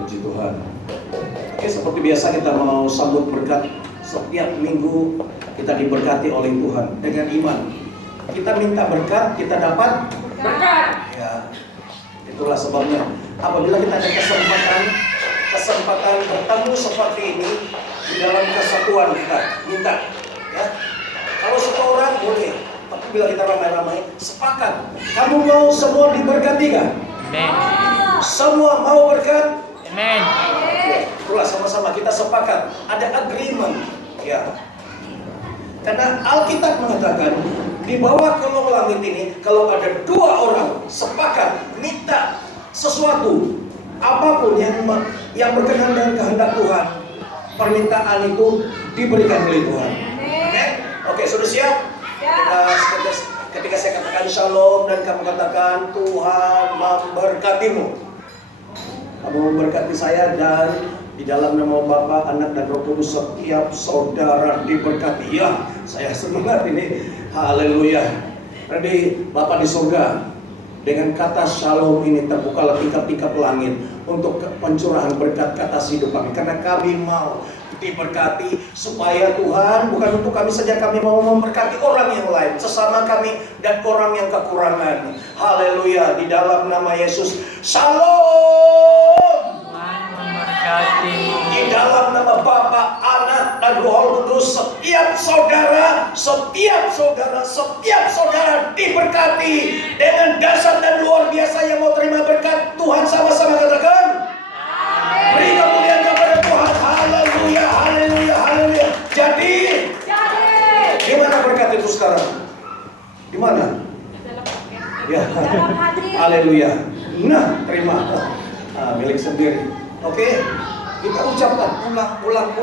Puji Tuhan. Oke, seperti biasa kita mau sambut berkat. Setiap minggu kita diberkati oleh Tuhan dengan iman. Kita minta berkat, kita dapat berkat. Ya, itulah sebabnya. Apabila kita ada kesempatan bertemu seperti ini di dalam kesatuan kita, minta. Ya, kalau satu orang boleh, tapi bila kita ramai-ramai, sepakat. Kamu mau semua diberkati kan? Amen. Semua mau berkat? Amen. Itulah sama-sama kita sepakat. Ada agreement. Ya. Karena Alkitab mengatakan di bawah kolong langit ini, kalau ada dua orang sepakat minta sesuatu, apapun yang berkenan dengan kehendak Tuhan, permintaan itu diberikan oleh Tuhan. Oke, sudah siap? Ketika saya katakan shalom dan kamu katakan Tuhan memberkatimu, kamu memberkati saya, dan di dalam nama Bapa, Anak, dan Roh Kudus setiap saudara diberkati. Ya, saya semangat ini. Haleluya. Jadi Bapa di surga, dengan kata shalom ini terbukalah tingkap-tingkap langit untuk pencurahan berkat ke atas hidup kami. Karena kami mau diberkati, supaya Tuhan, bukan untuk kami saja, kami mau memberkati orang yang lain, sesama kami dan orang yang kekurangan. Haleluya. Di dalam nama Yesus, shalom. Di dalam nama Bapa, Anak, dan Roh Kudus, setiap saudara diberkati dengan dasar dan luar biasa. Yang mau terima berkat Tuhan sama-sama katakan beri kemuliaan kepada Tuhan. Haleluya, haleluya, haleluya. Jadi di mana berkat itu sekarang? Di mana? Ya, haleluya. Nah, terima. Milik sendiri. Oke, kita ucapkan ulang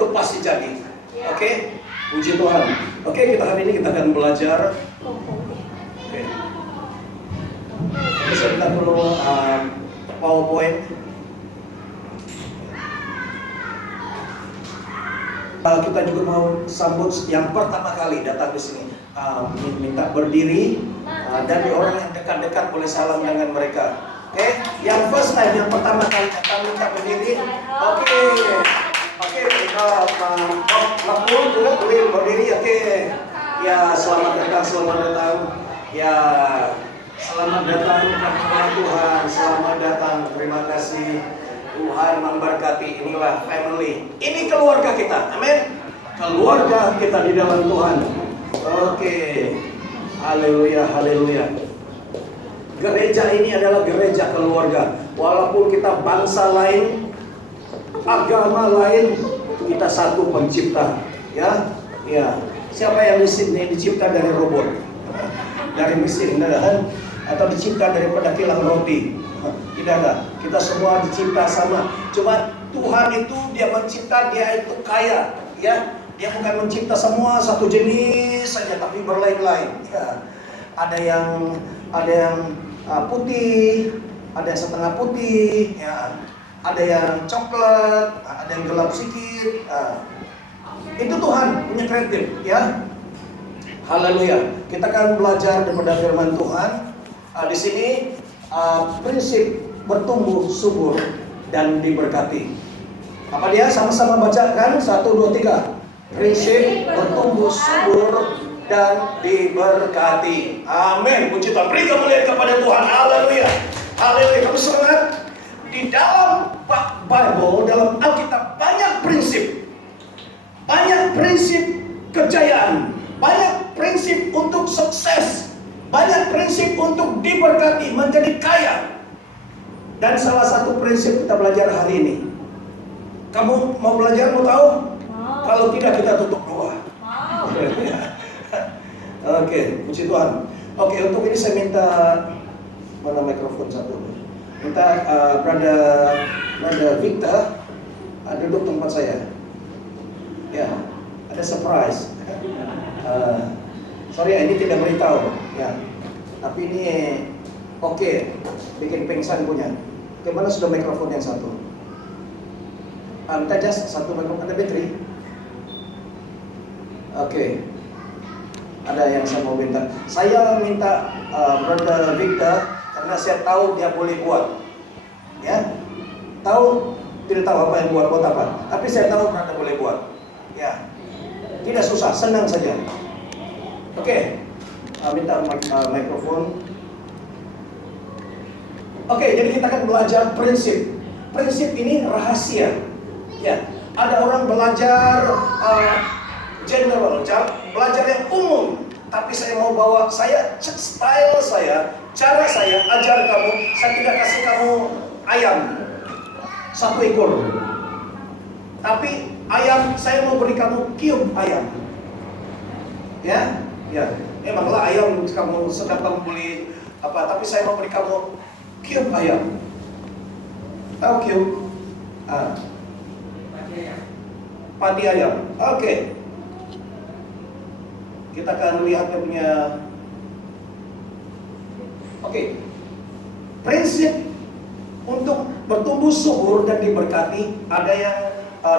itu pasti jadi. Oke, puji Tuhan. Oke, kita hari ini kita akan belajar. Oke, saya minta dulu PowerPoint. Kita juga mau sambut yang pertama kali datang di sini. Minta berdiri, dan di orang yang dekat-dekat boleh salam dengan mereka. Oke, yang first time, yang pertama kali datang minta berdiri. Oke, kita makmur juga boleh berdiri. Oke, ya selamat datang. Ya, selamat datang kepada Tuhan. Selamat datang. Terima kasih. Tuhan memberkati. Inilah family. Ini keluarga kita. Amin. Keluarga kita di dalam Tuhan. Oke, haleluya, haleluya. Gereja ini adalah gereja keluarga. Walaupun kita bangsa lain, agama lain, kita satu pencipta. Ya, ya. Siapa yang di sini dicipta dari robot, dari mesin, atau dicipta daripada kilang roti? Tidak ada. Kita semua dicipta sama. Cuma Tuhan itu dia mencipta, dia itu kaya. Ya, dia bukan mencipta semua satu jenis saja, tapi berlain-lain. Ya. Ada yang putih, ada yang setengah putih, ya. Ada yang coklat, ada yang gelap sedikit. Itu Tuhan punya kreatif, ya. Haleluya. Kita akan belajar daripada firman Tuhan. Di sini prinsip bertumbuh subur dan diberkati. Apa dia? Sama-sama bacakan. 1, 2, 3. Prinsip bertumbuh subur dan diberkati. Amin. Puji Tuhan. Beri kemuliaan kepada Tuhan. Haleluya. Haleluya. Kamu semangat. Di dalam Bible, dalam Alkitab, banyak prinsip kejayaan, banyak prinsip untuk sukses, banyak prinsip untuk diberkati, menjadi kaya. Dan salah satu prinsip kita belajar hari ini. Kamu mau belajar, mau tahu? Kalau tidak, kita tutup doa. Oke, puji Tuhan. Oke, untuk ini saya minta mana mikrofon satu. Minta Brother Victor duduk tempat saya. Ya, ada surprise. Sorry ya, ini tidak beritahu. Ya, tapi ini oke, bikin pingsan punya. Oke, mana sudah mikrofon yang satu? Minta just satu mikrofon, ada bateri. Oke. Ada yang saya mau minta. Saya minta Brother Victor, karena saya tahu dia boleh buat. Ya. Tahu? Tidak tahu apa yang buat apa. Tapi saya tahu Anda boleh buat. Ya. Tidak susah, senang saja. Oke. Minta mikrofon. Oke, jadi kita akan belajar prinsip. Prinsip ini rahasia. Ya. Ada orang belajar general, belajar yang umum. Tapi saya mau bawa style saya, cara saya ajar kamu. Saya tidak kasih kamu ayam 1 ekor. Tapi ayam saya mau beri kamu cube ayam. Ya, ya. Emanglah ayam kamu sedang membeli apa? Tapi saya mau beri kamu cube ayam. Tahu cube? Padi ayam. Oke. Kita akan lihat yang punya. Oke. Prinsip untuk bertumbuh subur dan diberkati ada yang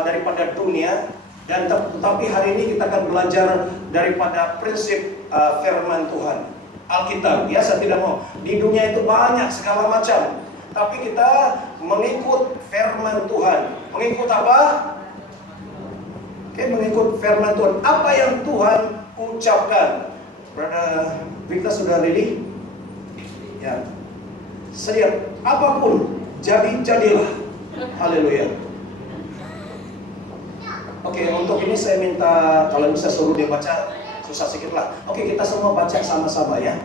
daripada dunia, dan tetapi hari ini kita akan belajar daripada prinsip firman Tuhan, Alkitab. Ya, saya tidak mau. Di dunia itu banyak segala macam, tapi kita mengikut firman Tuhan. Mengikut apa? Oke, mengikut firman Tuhan. Apa yang Tuhan ucapkan. Brother Victor sudah ready? Ya. Sedia. Apapun jadilah. Haleluya. Oke, untuk ini saya minta kalau bisa suruh dia baca, susah sedikit lah. Oke, kita semua baca sama-sama ya.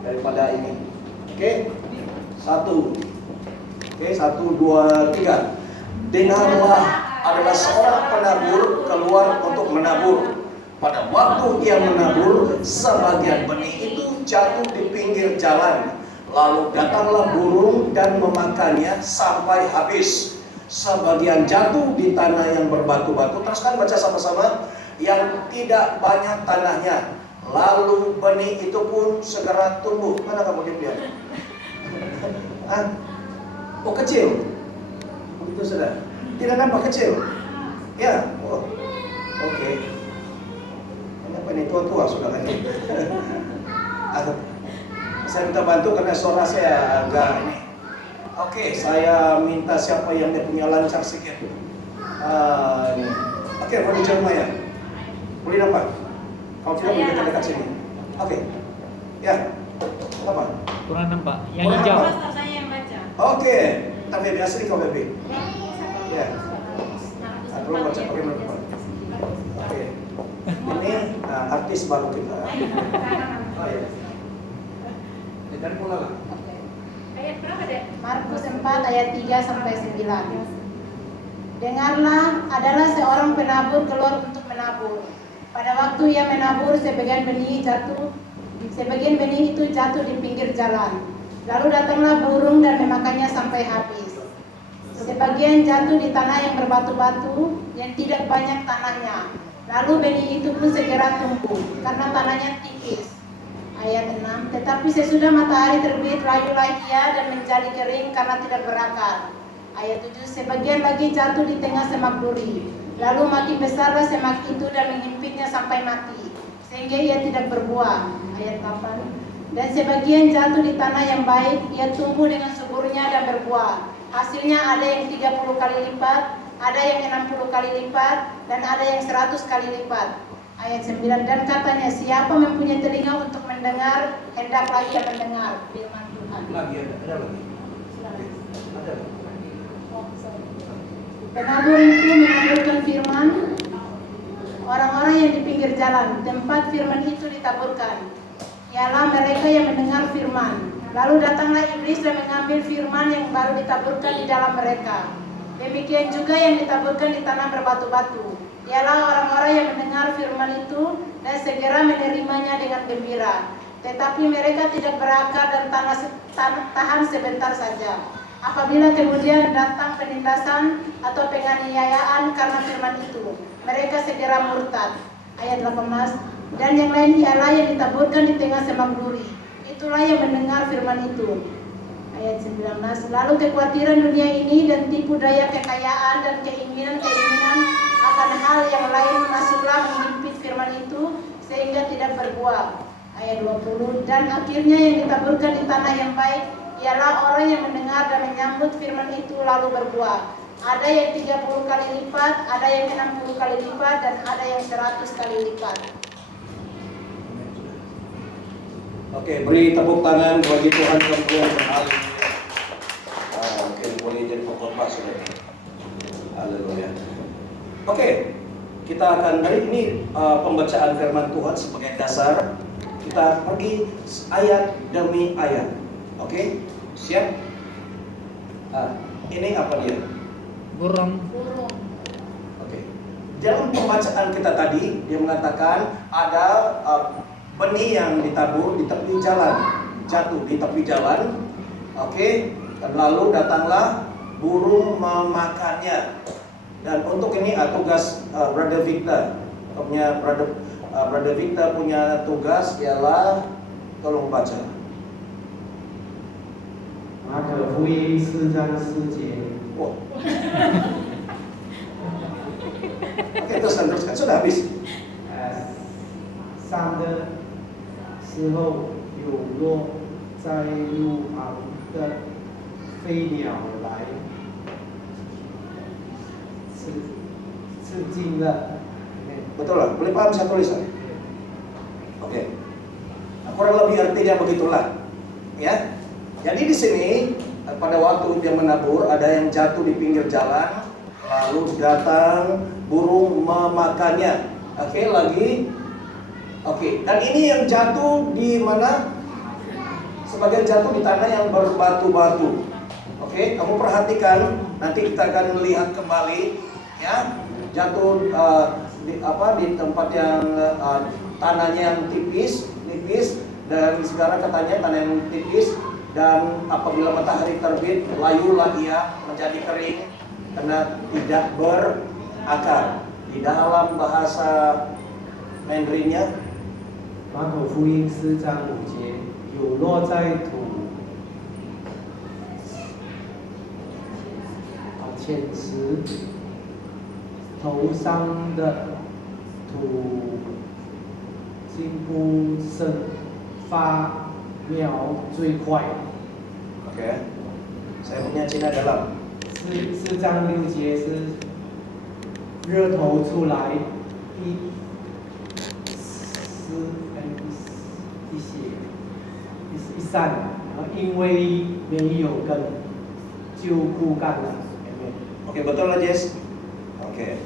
Daripada ini. Oke. 1. Oke, 1, 2, 3. Dengarlah, adalah seorang penabur keluar untuk menabur. Pada waktu ia menabur, sebagian benih itu jatuh di pinggir jalan. Lalu datanglah burung dan memakannya sampai habis. Sebagian jatuh di tanah yang berbatu-batu. Teruskan baca sama-sama. Yang tidak banyak tanahnya. Lalu benih itu pun segera tumbuh. Mana kamu lihat? Oh, kecil. Begitu sudah. Tidak nampak kecil. Ya. Oh. Oke. Kenapa ini tua-tua sudah lagi? Saya minta bantu karena suara saya agak ini. Oke, saya minta siapa yang dia punya lancar sedikit. Oke, boleh Jeremiah. Boleh dapat? Kalau tidak boleh dekat-dekat sini. Oke. Ya. Apa? Kurang nampak. Yang hijau. Saya yang baca. Oke. Tapi biasa nih kau Bebe. Ya. Belum baca pakai mikrofon. Oke. Ini artis baru kita. Oh ya. Dan pula lah. Ayat berapa deh? Markus 4 ayat 3 sampai 9. Dengarlah, adalah seorang penabur keluar untuk menabur. Pada waktu ia menabur, sebagian benih itu jatuh di pinggir jalan. Lalu datanglah burung dan memakannya sampai habis. Sebagian jatuh di tanah yang berbatu-batu, yang tidak banyak tanahnya. Lalu benih itu pun segera tumbuh, karena tanahnya tipis. Ayat 6. Tetapi sesudah matahari terbit, layulah ia dan menjadi kering karena tidak berakar. Ayat 7. Sebagian lagi jatuh di tengah semak duri. Lalu makin besarlah semak itu dan menghimpitnya sampai mati, sehingga ia tidak berbuah. Ayat 8. Dan sebagian jatuh di tanah yang baik, ia tumbuh dengan suburnya dan berbuah. Hasilnya ada yang 30 kali lipat, ada yang 60 kali lipat, dan ada yang 100 kali lipat. Ayat 9. Dan katanya, siapa mempunyai telinga untuk mendengar, hendaklah ia mendengar firman Tuhan. Lagi ada lagi. Ada. Penabur itu menaburkan firman. Orang-orang yang di pinggir jalan, tempat firman itu ditaburkan, ialah mereka yang mendengar firman. Lalu datanglah iblis dan mengambil firman yang baru ditaburkan di dalam mereka. Demikian juga yang ditaburkan di tanah berbatu-batu, ialah orang-orang yang mendengar firman itu dan segera menerimanya dengan gembira. Tetapi mereka tidak berakar dan tahan sebentar saja. Apabila kemudian datang penindasan atau penganiayaan karena firman itu, mereka segera murtad. Ayat 18. Dan yang lain ialah yang ditaburkan di tengah semak duri. Itulah yang mendengar firman itu. Ayat 19. Lalu kekhawatiran dunia ini dan tipu daya kekayaan dan keinginan-keinginan akan hal yang lain masuklah menghimpit firman itu sehingga tidak berbuah. Ayat 20. Dan akhirnya yang ditaburkan di tanah yang baik, ialah orang yang mendengar dan menyambut firman itu lalu berbuat. Ada yang 30 kali lipat, ada yang 60 kali lipat, dan ada yang 100 kali lipat. Oke, beri tepuk tangan bagi Tuhan kemuliaan. Haleluya. Oke, boleh jadi pengkhotbah sudah. Haleluya. Oke, kita akan dari ini pembacaan firman Tuhan sebagai dasar. Kita pergi ayat demi ayat. Oke, siap? Ini apa dia? Burung. Oke. Dalam pembacaan kita tadi, dia mengatakan ada benih yang ditabur di tepi jalan, jatuh di tepi jalan. Oke, dan lalu datanglah burung memakannya. Dan untuk ini tugas Brother Victor. Brother Victor punya tugas ialah tolong baca. 马可福音4章4节， Wow. Oke, teruskan. Sudah habis. 上的时候有落在路旁的飞鸟来吃尽了。 Betul lah, boleh paham saya tulisan? Oke. Nah, kurang lebih artinya begitulah. Ya. Jadi di sini pada waktu dia menabur ada yang jatuh di pinggir jalan, lalu datang burung memakannya. Oke, lagi. Oke, dan ini yang jatuh di mana? Sebagian jatuh di tanah yang berbatu-batu. Oke, kamu perhatikan, nanti kita akan melihat kembali ya. Jatuh di tempat yang tanahnya yang tipis dan sekarang katanya tanah yang tipis. Dan apabila matahari terbit, layulah ia menjadi kering karena tidak berakar. Di dalam bahasa Mandarinnya, 马可福音4章5节，有落在土浅池头上的土经不生发苗最快。 oke, saya punya Cina dalam. 4章6节是热头出来一散，然后因为没有根就枯干了。 Oke, betul lah Jess. Oke.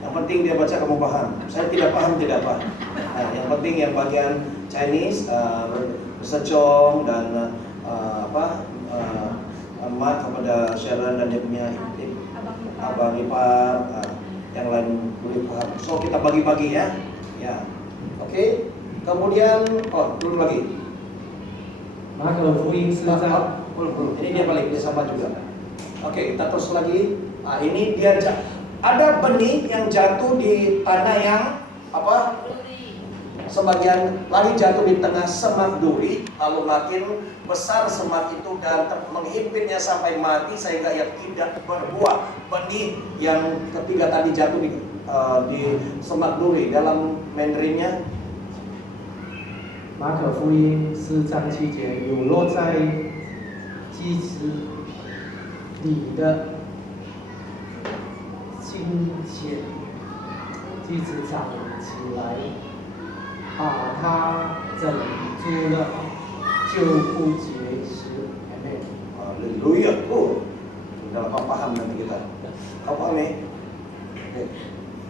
Yang penting dia baca kamu paham. Saya tidak paham tidak apa. Nah, yang penting yang bagian Chinese, Secong dan Mat kepada Sharon dan dia punya abang ipar, yang lain boleh paham. So kita bagi-bagi ya. Ya. Oke. Kemudian dulu lagi. 马可福音4章。 Belum. Ini dia balik, dia sama juga. Oke, kita terus lagi. Ini dia ada benih yang jatuh di tanah yang apa? Sebagian lagi jatuh di tengah semak duri, lalu makin besar semak itu dan menghimpitnya sampai mati sehingga ia tidak berbuah. Benih yang ketiga tadi jatuh di semak duri, dalam Mandarinnya 马可福音4章7节，有落在鸡池里的金钱，鸡子长起来，把它整住了，就不结实。Amen. Haleluya. Udah paham nanti kita. Kau paham nih?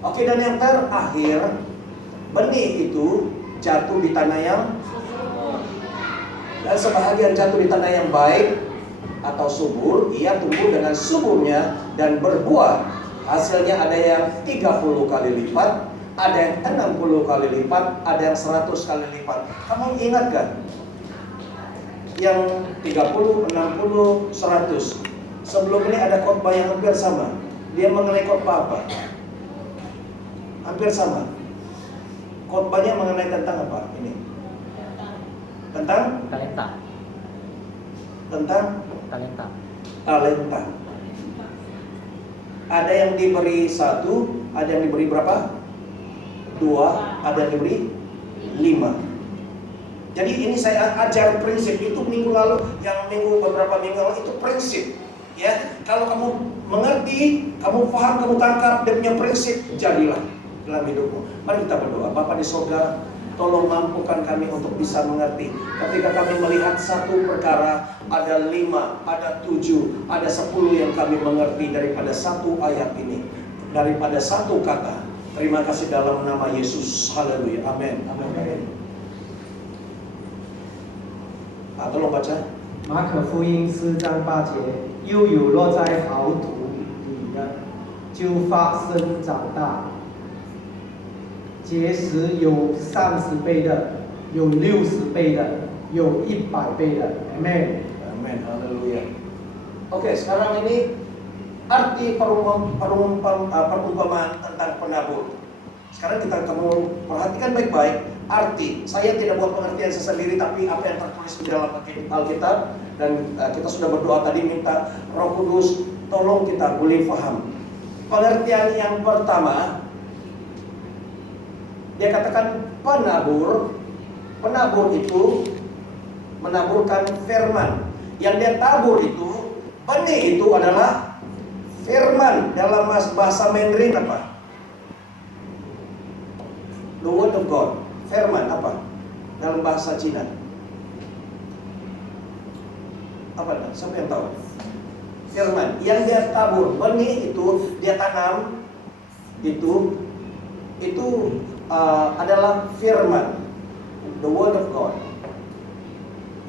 Oke, dan yang terakhir, benih itu jatuh di tanah yang dan sebahagian jatuh di tanah yang baik atau subur. Ia tumbuh dengan suburnya dan berbuah. Hasilnya ada yang 30 kali lipat, ada yang 60 kali lipat, ada yang 100 kali lipat. Kamu ingat kan? Yang 30, 60, 100. Sebelum ini ada khotbah yang hampir sama. Dia mengenai khotbah apa? Hampir sama. Khotbahnya mengenai tentang apa? Ini. Tentang Talenta. talenta. Ada yang diberi 1, ada yang diberi berapa? 2, ada yang diberi 5. Jadi ini saya ajar prinsip itu minggu lalu, beberapa minggu lalu itu prinsip. Ya, kalau kamu mengerti, kamu paham, kamu tangkap dia punya prinsip, jadilah dalam hidupmu. Mari kita berdoa. Bapa di sorga, tolong mampukan kami untuk bisa mengerti. Ketika kami melihat satu perkara, ada 5, ada 7, ada 10 yang kami mengerti daripada satu ayat ini, daripada satu kata. Terima kasih dalam nama Yesus. Haleluya. Amin. Amin. Tolong baca. 马可福音4章8节，又有落在好土里的，就发生长大，结实有30倍的，有60倍的，有100倍的。Amen. Amin. Haleluya. Oke, sekarang ini arti perumpamaan tentang penabur. Sekarang kamu perhatikan baik-baik arti. Saya tidak buat pengertian sendiri, tapi apa yang tertulis di dalam Alkitab, dan kita sudah berdoa tadi minta Roh Kudus tolong kita boleh paham. Pengertian yang pertama, dia katakan penabur. Penabur itu menaburkan firman. Yang dia tabur itu, benih itu adalah firman. Dalam bahasa Mandarin apa? The word of God. Firman apa? Dalam bahasa Cina. Apa? Siapa yang tahu? Firman. Yang dia tabur, benih itu dia tanam, itu adalah firman. The word of God.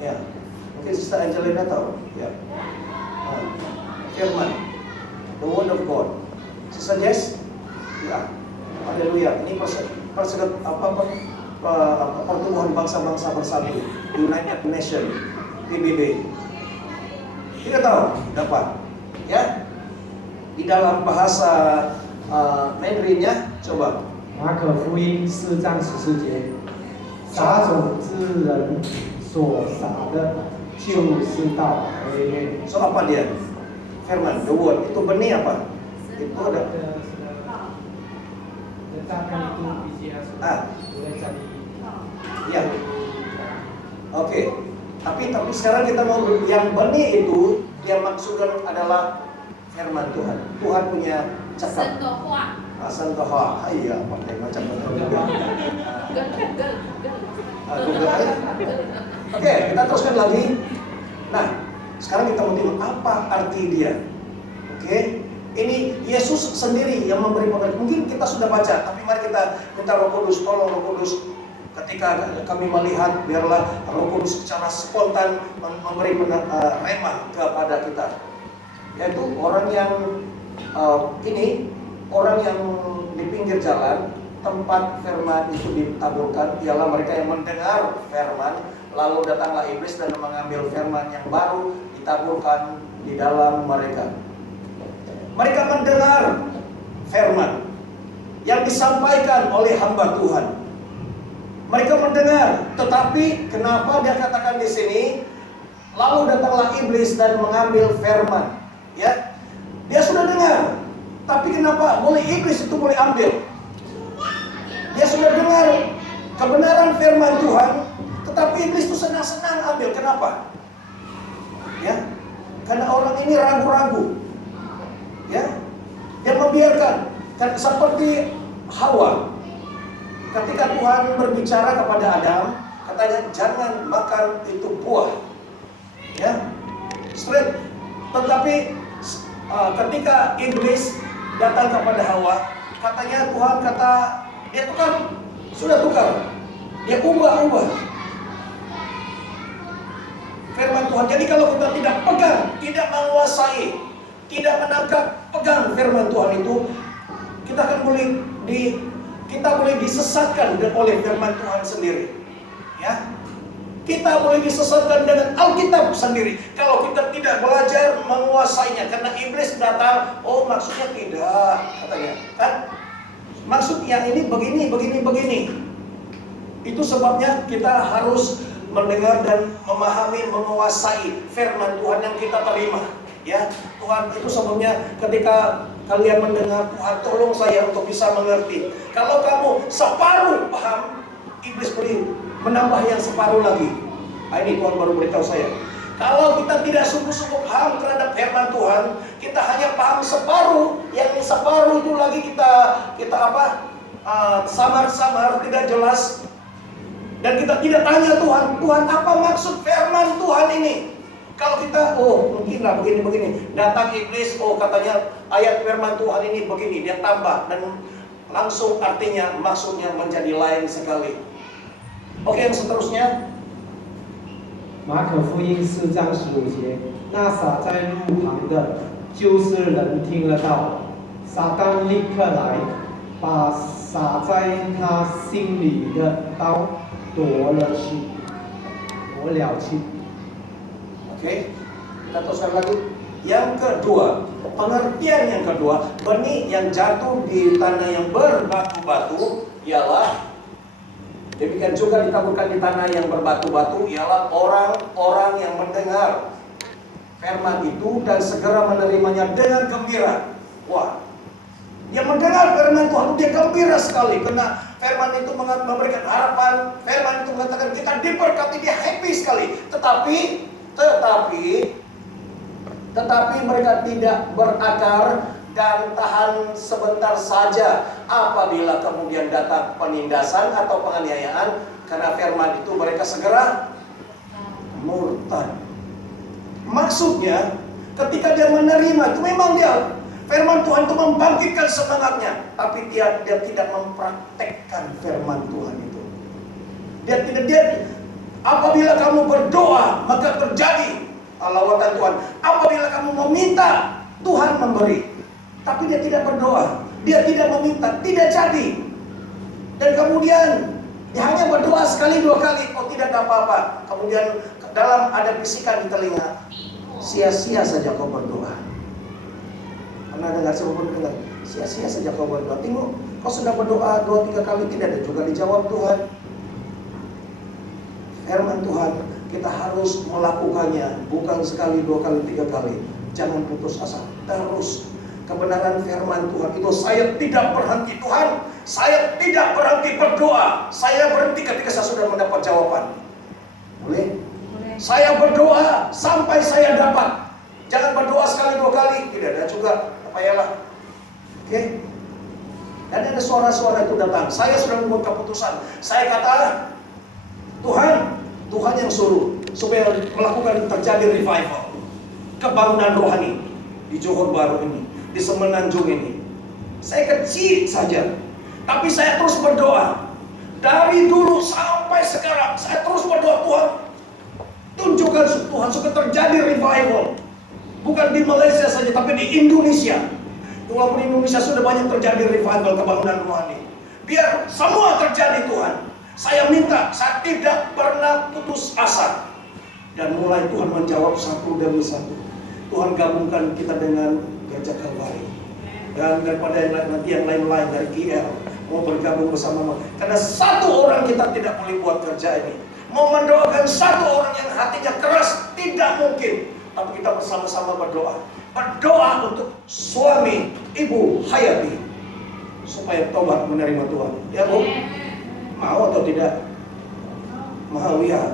Ya. Mungkin Sister Angelina tahu. Ya. Firman. The word of God. Sister Jess? Ya. Haleluya. Ini pertumbuhan bangsa-bangsa bersatu, United Nations, PBB. Tidak tahu, dapat, ya? Di dalam bahasa Mandarinnya, coba. 马可福音4章14节，撒种之人所撒的，就是道。Amen. So apa dia? Firman, the word. Itu benih apa? Itu ada. Letakkan itu biji yang boleh jadi. Ya. Oke. Tapi sekarang kita mau yang benih itu dia maksudkan adalah firman Tuhan. Tuhan punya cakap. Sentuhan. Iya, pakai macam juga. Oke, kita teruskan lagi. Nah, sekarang kita mau tengok apa arti dia. Oke. Ini Yesus sendiri yang memberi pengertian. Mungkin kita sudah baca, tapi mari kita minta Roh Kudus, tolong Roh Kudus. Ketika kami melihat, biarlah Roh Kudus secara spontan memberi rema kepada kita. Yaitu orang yang orang yang di pinggir jalan, tempat firman itu ditaburkan, ialah mereka yang mendengar firman, lalu datanglah iblis dan mengambil firman yang baru ditaburkan di dalam mereka. Mereka mendengar firman yang disampaikan oleh hamba Tuhan. Mereka mendengar, tetapi kenapa dia katakan di sini, lalu datanglah iblis dan mengambil firman. Ya, dia sudah dengar, tapi kenapa boleh iblis itu boleh ambil? Dia sudah dengar kebenaran firman Tuhan, tetapi iblis itu senang-senang ambil. Kenapa? Ya, karena orang ini ragu-ragu. Ya, dia membiarkan. Seperti Hawa, ketika Tuhan berbicara kepada Adam, katanya jangan makan itu buah. Ya, straight. Tetapi ketika iblis datang kepada Hawa, katanya Tuhan kata dia sudah tukar, dia ubah firman Tuhan. Jadi kalau kita tidak pegang, tidak menguasai, tidak menangkap, pegang firman Tuhan itu, kita akan boleh disesatkan oleh firman Tuhan sendiri. Ya, kita boleh disesatkan dengan Alkitab sendiri kalau kita tidak belajar menguasainya. Karena iblis datang, oh maksudnya tidak, katanya, kan? Maksud yang ini begini. Itu sebabnya kita harus mendengar dan memahami, menguasai firman Tuhan yang kita terima. Ya, Tuhan itu sebabnya ketika kalian mendengar, Tuhan tolong saya untuk bisa mengerti. Kalau kamu separuh paham, iblis boleh menambah yang separuh lagi. Ini Tuhan baru beritahu saya. Kalau kita tidak sungguh-sungguh paham terhadap firman Tuhan, kita hanya paham separuh, yang separuh itu lagi kita samar-samar, tidak jelas. Dan kita tidak tanya Tuhan apa maksud firman Tuhan ini? Kalau kita, mungkin lah begini. Datang iblis, katanya ayat firman Tuhan ini begini, dia tambah dan langsung artinya maksudnya menjadi lain sekali. Oke, yang seterusnya. 马可福音4章15节，那撒在路旁的，就是人听了道，撒旦立刻来，把撒在他心里的刀夺了去。Oke, kita teruskan lagi. Yang kedua, pengertian yang kedua, benih yang jatuh di tanah yang berbatu-batu ialah, demikian juga ditaburkan di tanah yang berbatu-batu ialah orang-orang yang mendengar firman itu dan segera menerimanya dengan gembira. Wah, yang mendengar firman Tuhan dia gembira sekali karena firman itu memberikan harapan, firman itu mengatakan kita diberkati, dia happy sekali. Tetapi mereka tidak berakar dan tahan sebentar saja apabila kemudian datang penindasan atau penganiayaan, karena firman itu mereka segera murtad. Maksudnya ketika dia menerima itu memang dia firman Tuhan itu membangkitkan semangatnya, tapi dia tidak mempraktekkan firman Tuhan itu. Dia apabila kamu berdoa maka terjadi lawatan Tuhan. Apabila kamu meminta, Tuhan memberi. Tapi dia tidak berdoa, dia tidak meminta, tidak jadi. Dan kemudian dia hanya berdoa sekali dua kali, tidak ada apa-apa. Kemudian dalam ada bisikan di telinga, sia-sia saja kau berdoa. Pernah dengar siapa pun dengar, sia-sia saja kau berdoa. Tengok, kau sudah berdoa 2-3 kali tidak ada juga dijawab Tuhan. Firman Tuhan kita harus melakukannya, bukan sekali, 2 kali, 3 kali. Jangan putus asa, terus. Kebenaran firman Tuhan itu, saya tidak berhenti Tuhan, saya tidak berhenti berdoa, saya berhenti ketika saya sudah mendapat jawaban. Boleh? Saya berdoa sampai saya dapat. Jangan berdoa sekali 2 kali, tidak ada juga, apa yalah. Oke? Dan ada suara-suara itu datang. Saya sudah membuat keputusan. Saya kata, Tuhan yang suruh supaya melakukan terjadi revival, kebangunan rohani di Johor Bahru ini, di Semenanjung ini. Saya kecil saja, tapi saya terus berdoa. Dari dulu sampai sekarang saya terus berdoa, Tuhan tunjukkan Tuhan supaya terjadi revival. Bukan di Malaysia saja, tapi di Indonesia. Walaupun di Indonesia sudah banyak terjadi revival, kebangunan rohani, biar semua terjadi Tuhan. Saya minta, saya tidak pernah putus asa. Dan mulai Tuhan menjawab satu demi satu. Tuhan gabungkan kita dengan Gereja Kalvari. Dan daripada yang lain-lain dari GL mau bergabung bersama. Karena satu orang kita tidak boleh buat kerja ini. Mau mendoakan satu orang yang hatinya keras, tidak mungkin. Tapi kita bersama-sama berdoa. Berdoa untuk suami Ibu Hayati supaya tobat menerima Tuhan. Ya Bu? Mau atau tidak? Mau ya.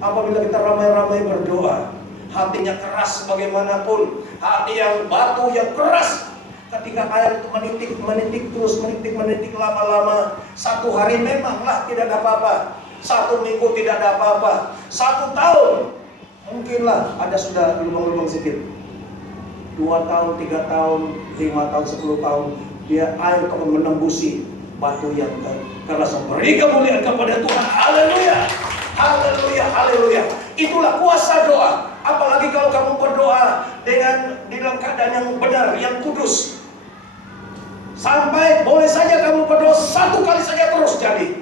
Apabila kita ramai-ramai berdoa, hatinya keras bagaimanapun, hati yang batu yang keras, ketika air itu menitik lama-lama, 1 hari memanglah tidak ada apa-apa, 1 minggu tidak ada apa-apa, 1 tahun mungkinlah ada sudah lubang-lubang sedikit, 2 tahun, 3 tahun, 5 tahun, 10 tahun, dia air akan menembusi batu yang keras. Beri kemuliaan kepada Tuhan. Haleluya, haleluya, haleluya. Itulah kuasa doa. Apalagi kalau kamu berdoa di dalam keadaan yang benar, yang kudus. Sampai boleh saja kamu berdoa 1 kali saja terus jadi.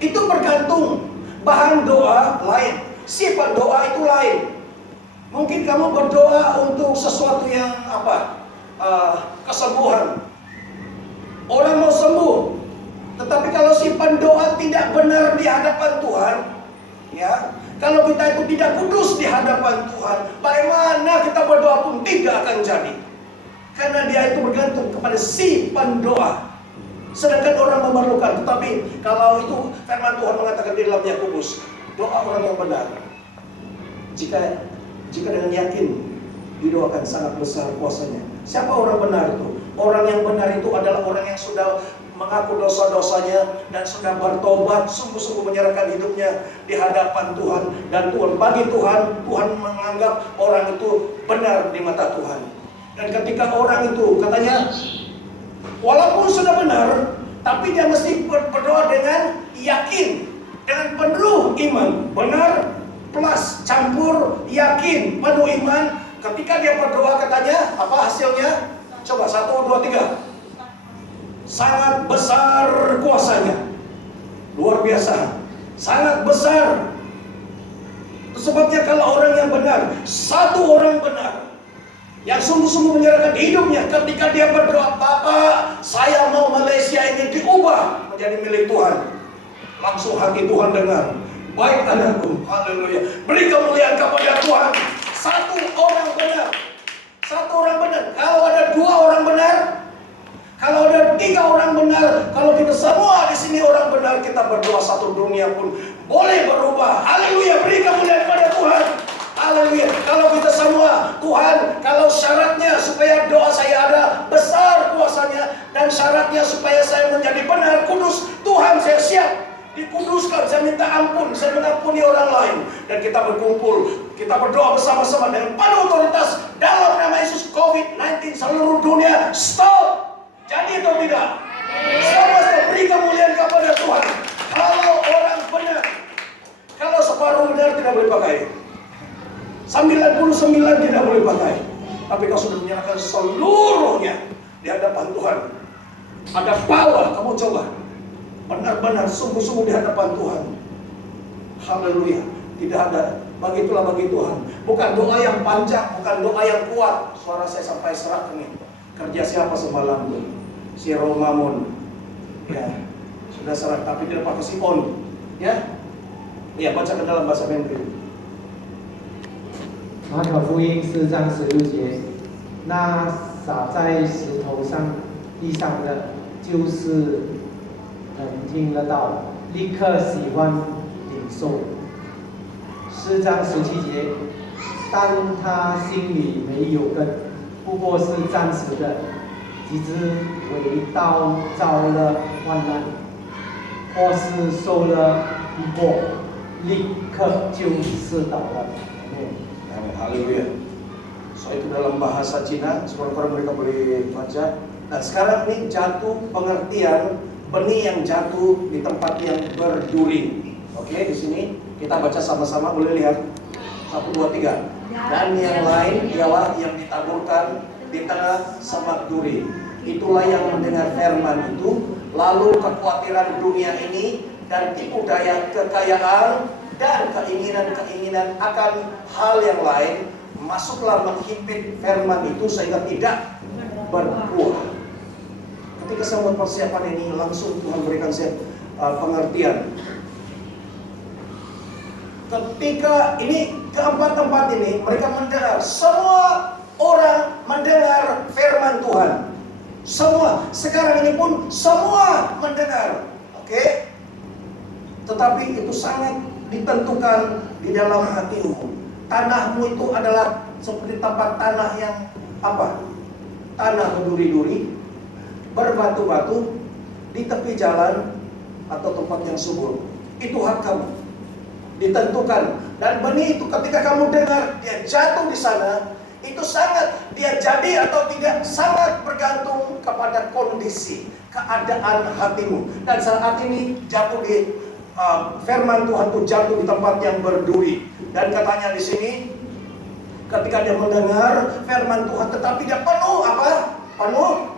Itu bergantung. Bahan doa lain, sifat doa itu lain. Mungkin kamu berdoa untuk sesuatu yang kesembuhan. Orang mau sembuh, tetapi kalau simpan doa tidak benar di hadapan Tuhan, ya, kalau kita itu tidak kudus di hadapan Tuhan, bagaimana kita berdoa pun tidak akan jadi. Karena dia itu bergantung kepada si pendoa. Sedangkan orang memerlukan. Tetapi kalau itu firman Tuhan mengatakan di dalam Yakobus, doa orang yang benar, jika dengan yakin didoakan, sangat besar kuasanya. Siapa orang benar itu? Orang yang benar itu adalah orang yang sudah mengaku dosa-dosanya dan sudah bertobat, sungguh-sungguh menyerahkan hidupnya di hadapan Tuhan. Dan Tuhan, bagi Tuhan, Tuhan menganggap orang itu benar di mata Tuhan. Dan ketika orang itu katanya, walaupun sudah benar, tapi dia mesti berdoa dengan yakin, dengan penuh iman. Benar plus campur yakin, penuh iman. Ketika dia berdoa katanya, apa hasilnya? Coba 1, 2, 3. Sangat besar kuasanya. Luar biasa. Sangat besar. Itu sebabnya kalau orang yang benar, satu orang benar, yang sungguh-sungguh menyerahkan hidupnya, ketika dia berdoa, Bapak, saya mau Malaysia ini diubah menjadi milik Tuhan. Langsung hati Tuhan dengar. Baik anakku, haleluya. Beri kemuliaan kepada Tuhan. Satu orang benar. Satu orang benar. Kalau ada 2 orang benar, kalau ada 3 orang benar, kalau kita semua di sini orang benar, kita berdoa satu dunia pun boleh berubah. Haleluya, beri kemuliaan kepada Tuhan. Haleluya. Kalau kita semua, Tuhan, kalau syaratnya supaya doa saya ada besar kuasanya, dan syaratnya supaya saya menjadi benar, kudus, Tuhan saya siap dikuduskan, saya minta ampun, saya mengampuni orang lain. Dan kita berkumpul, kita berdoa bersama-sama dengan penuh otoritas dalam nama Yesus. COVID-19 seluruh dunia stop. Jadi atau tidak? Sama-sama beri kemuliaan kepada Tuhan. Kalau orang benar, kalau separuh benar tidak boleh pakai, 99 tidak boleh pakai. Tapi kau sudah menyerahkan seluruhnya di hadapan Tuhan. Ada power, kamu coba benar-benar sungguh-sungguh di hadapan Tuhan. Haleluya. Tidak ada, begitulah bagi Tuhan. Bukan doa yang panjang, bukan doa yang kuat. Suara saya sampai serak ini. Kerja siapa semalam tuh? Si Romamun. Ya, sudah serak tapi tidak pakai si on. Ya. Ya, baca ke dalam bahasa Mandarin. 马可福音4章16节，那撒在石头上地上的，就是人听得到，立刻喜欢领受。4章17节，但他心里没有根，不过是暂时的，及至为道遭了患难，或是受了逼迫，立刻就是倒了。Haleluya. So itu dalam bahasa Cina, saudara mereka boleh baca. Dan sekarang ini jatuh pengertian benih yang jatuh di tempat yang berduri. Oke, di sini kita baca sama-sama, boleh lihat 1, 2, 3. Dan yang lain ialah yang ditaburkan di tengah semak duri. Itulah yang mendengar firman itu, lalu kekhawatiran dunia ini dan tipu daya kekayaan dan keinginan-keinginan akan hal yang lain masuklah menghimpit firman itu sehingga tidak berbuah. Ketika saya membuat persiapan ini, langsung Tuhan berikan saya pengertian. Ketika ini keempat tempat ini mereka mendengar, semua orang mendengar firman Tuhan. Semua, sekarang ini pun semua mendengar. Oke? Tetapi itu sangat ditentukan di dalam hatimu. Tanahmu itu adalah seperti tempat tanah yang apa? Tanah berduri-duri, berbatu-batu, di tepi jalan, atau tempat yang subur. Itu hak kamu. Ditentukan. Dan benih itu ketika kamu dengar, dia jatuh di sana, itu sangat, dia jadi atau tidak, sangat bergantung kepada kondisi, keadaan hatimu. Dan saat ini jatuh di firman Tuhan itu jatuh di tempat yang berduri. Dan katanya di sini, ketika dia mendengar firman Tuhan, tetapi dia penuh apa? Penuh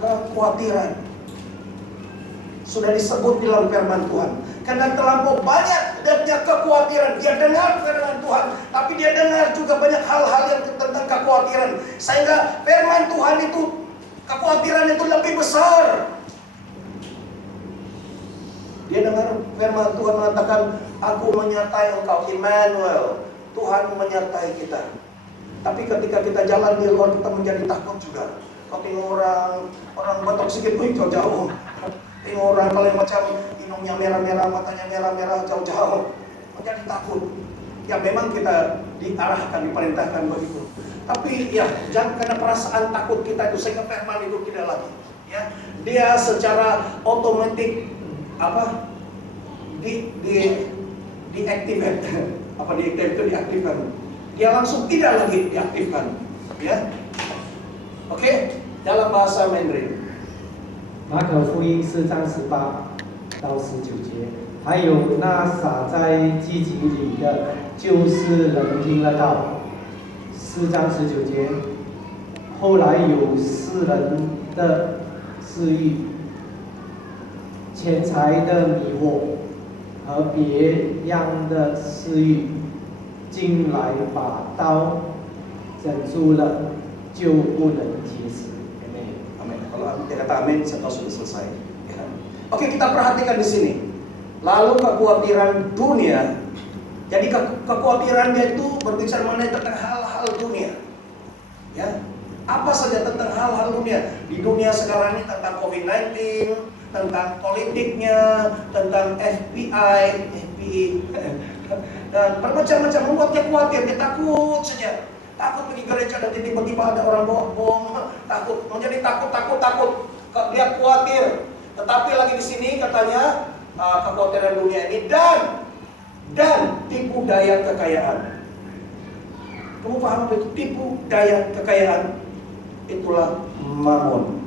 kekhawatiran. Sudah disebut di dalam firman Tuhan. Karena terlampau banyak dia punya kekhawatiran. Dia dengar firman Tuhan, tapi dia dengar juga banyak hal-hal yang tentang kekhawatiran. Sehingga firman Tuhan itu, kekhawatiran itu lebih besar. Dia dengar firman Tuhan mengatakan, aku menyertai engkau, Immanuel. Tuhan menyertai kita. Tapi ketika kita jalan di luar, kita menjadi takut juga. Kau tengok orang batuk sikit pun jauh-jauh. Tengok orang kalau yang macam hidungnya merah-merah, matanya merah-merah, jauh-jauh. Jadi takut. Ya memang kita diarahkan, diperintahkan begitu. Tapi ya jangan karena perasaan takut kita itu sehingga firman itu tidak lagi. Ya, dia secara otomatis diaktifkan. Diaktifkan. Dia langsung tidak lagi diaktifkan. Ya, oke. Dalam bahasa Mandarin. 马可福音4章18到19节，还有那撒在荆棘里的，就是能听得到。4章19节，后来有世人的私欲、钱财的迷惑和别样的私欲，进来把刀整住了，就不能结实。 Amin. Kalau dia kata amin, saya tahu sudah selesai. Ya. Oke, kita perhatikan di sini. Lalu kekhawatiran dunia. Jadi kekhawatiran dia itu berbicara mengenai tentang hal-hal dunia. Ya, apa saja tentang hal-hal dunia. Di dunia sekarang ini tentang COVID-19, tentang politiknya, tentang FBI, dan bermacam-macam membuat dia khawatir, dia takut saja. Takut pergi gereja dan tiba-tiba ada orang bawa bom, takut, menjadi takut. Dia khawatir. Tetapi lagi di sini katanya kekhawatiran dunia ini dan tipu daya kekayaan. Kamu paham itu tipu daya kekayaan? Itulah mamon.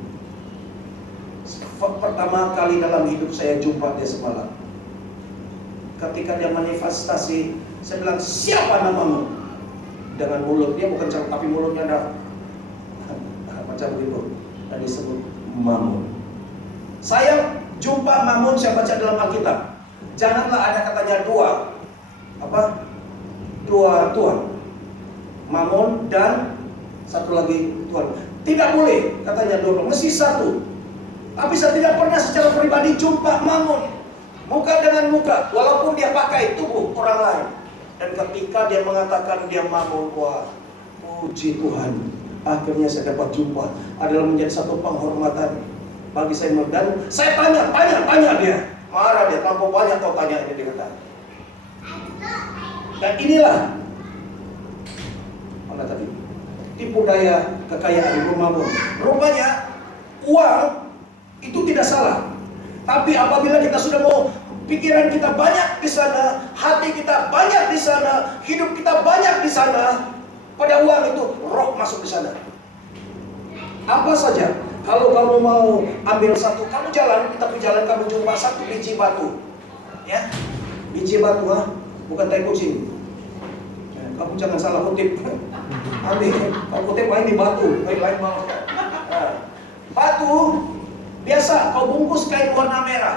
Pertama kali dalam hidup saya jumpa dia semalam. Ketika dia manifestasi, saya bilang, siapa namamu? Dengan mulutnya bukan cakap, tapi mulutnya ada macam begitu, dan disebut Mamun. Saya jumpa Mamun, saya baca dalam Alkitab. Janganlah ada katanya dua tuan, Mamun dan satu lagi tuan. Tidak boleh katanya dua, mesti satu. Tapi saya tidak pernah secara pribadi jumpa Mamun muka dengan muka, walaupun dia pakai tubuh orang lain. Dan ketika dia mengatakan dia Mamun, wah, puji Tuhan, akhirnya saya dapat jumpa. Adalah menjadi satu penghormatan bagi saya. Dan saya tanya dia, marah dia, terlalu banyak kau tanya ini, dia kata. Dan inilah mana tadi tipu daya kekayaan Mamun. Rupanya uang itu tidak salah, tapi apabila kita sudah mau pikiran kita banyak di sana, hati kita banyak di sana, hidup kita banyak di sana, pada uang itu roh masuk di sana. Apa saja, kalau kamu mau ambil satu, kamu jalan, kita jalan, kamu jumpa satu biji batu, ya, biji batu, bukan tai kucing. Kamu jangan salah kutip. Ambil, kalau kutip main di batu, lain mau. Batu biasa kau bungkus kain warna merah.